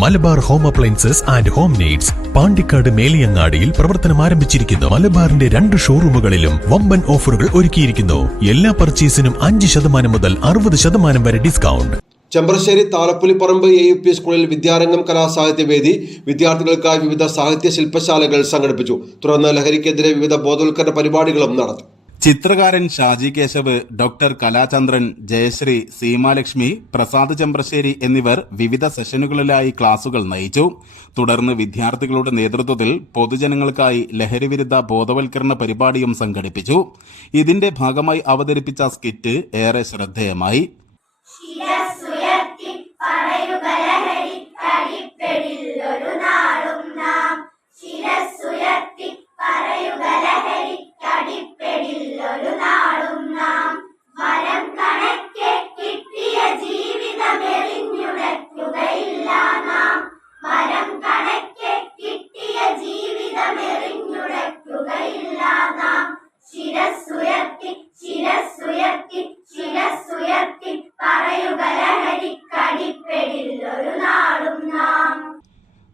Malabar home appliances and home needs Pandikkad മേലിയങ്ങാടിയിൽ പ്രവർത്തനം ആരംഭിച്ചിരിക്കുന്നു. മലബാറിന്റെ രണ്ട് ഷോറൂമുകളിലും വമ്പൻ ഓഫറുകൾ ഒരുക്കിയിരിക്കുന്നു. എല്ലാ പർച്ചേസിനും അഞ്ച് ശതമാനം മുതൽ അറുപത് ശതമാനം വരെ discount. Chembrassery Thalappulipparamba A U P സ്കൂളിൽ വിദ്യാരംഗം കലാസാഹിത്യവേദി വിദ്യാർത്ഥികൾക്കായി വിവിധ സാഹിത്യ ശില്പശാലകൾ സംഘടിപ്പിച്ചു. തുടർന്ന് ലഹരിക്കെതിരെ വിവിധ ബോധവൽക്കരണ പരിപാടികളും നടത്തി ചിത്രകാരൻ ഷാജി കേശവ് ഡോക്ടർ കലാചന്ദ്രൻ ജയശ്രീ സീമാലക്ഷ്മി പ്രസാദ് ചെമ്പ്രശ്ശേരി എന്നിവർ വിവിധ സെഷനുകളിലായി ക്ലാസുകൾ നയിച്ചു. തുടർന്ന് വിദ്യാർത്ഥികളുടെ നേതൃത്വത്തിൽ പൊതുജനങ്ങൾക്കായി ലഹരിവിരുദ്ധ ബോധവൽക്കരണ പരിപാടിയും സംഘടിപ്പിച്ചു. ഇതിന്റെ ഭാഗമായി അവതരിപ്പിച്ച സ്കിറ്റ് ഏറെ ശ്രദ്ധേയമായി.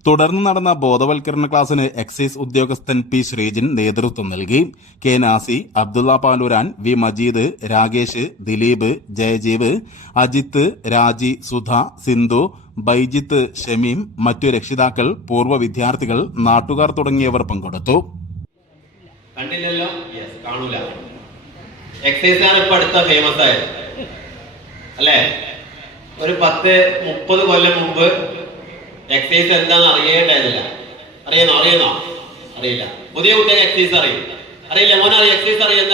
തുടർന്ന് നടന്ന ബോധവൽക്കരണ ക്ലാസ്സിന് എക്സൈസ് ഉദ്യോഗസ്ഥൻ പി ശ്രീജിൻ നേതൃത്വം നൽകി. കെ നാസി അബ്ദുള്ള പാലൂരാൻ വി മജീദ് രാകേഷ് ദിലീപ് ജയജീവ് അജിത്ത് രാജി സുധ സിന്ധു ബൈജിത്ത് ഷമീം മറ്റു രക്ഷിതാക്കൾ പൂർവ വിദ്യാർത്ഥികൾ നാട്ടുകാർ തുടങ്ങിയവർ പങ്കെടുത്തു. കണ്ടില്ലല്ലോ? കാണൂല. എക്സൈസ് ആണ് ആയത്. അല്ലേ? ഒരു പത്ത് മുപ്പത് കൊല്ലം മുമ്പ് എക്സൈസ് എന്താണെന്ന് അറിയേണ്ടതില്ല. അറിയണോ? അറിയണോ? അറിയില്ല. പുതിയ കുട്ടികൾ എക്സൈസ് അറിയും. അറിയില്ല. മോനെ അറിയാം? എക്സൈസ് അറിയാം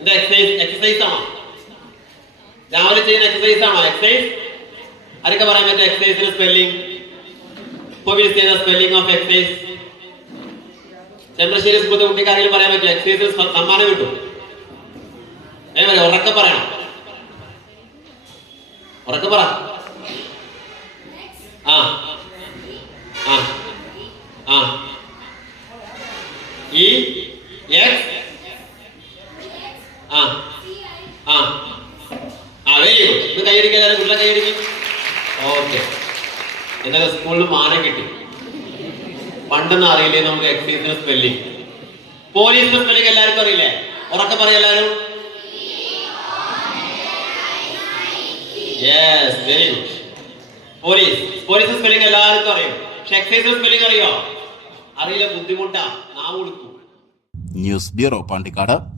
എന്താ എക്സൈസ് എക്സസൈസ് ആണോ? രാവിലെ ചെയ്യുന്ന എക്സസൈസ് ആണോ? എക്സൈസ് ആരൊക്കെ പറയാൻ പറ്റും എക്സൈസിന്റെ സ്പെല്ലിംഗ് ചെയ്യുന്ന സ്പെല്ലിംഗ് ഓഫ് എക്സൈസ് ചന്ദ്രശേരി സ്കൂളിലെ കുട്ടിക്ക് പറയാൻ പറ്റും എക്സൈസിൽ സ- സമ്മാനം കിട്ടും. പറയാം ഉറക്കെ പറയണം. ഉറക്കെ പറ. ആ ആ. എക്സ് ആ ആ. ആ വെരി ഗുഡ് സ്കൂളിൽ കിട്ടി. പണ്ടെന്ന് അറിയില്ലേ നമുക്ക് എക്സൈസിന് സ്പെല്ലിംഗ് പോലീസിന്റെ സ്പെല്ലിംഗ് എല്ലാവർക്കും അറിയില്ലേ? ഉറക്കെ പറയാം എല്ലാവരും. Yes very good police. Spelling എല്ലാവർക്കും അറിയും. പക്ഷെ എക്സൈസ് സ്പെല്ലിംഗ് അറിയോ? അറിയില്ല ബുദ്ധിമുട്ടാ. നാവ് കൊടുക്കും ന്യൂസ് ബ്യൂറോ പാണ്ടിക്കാട്.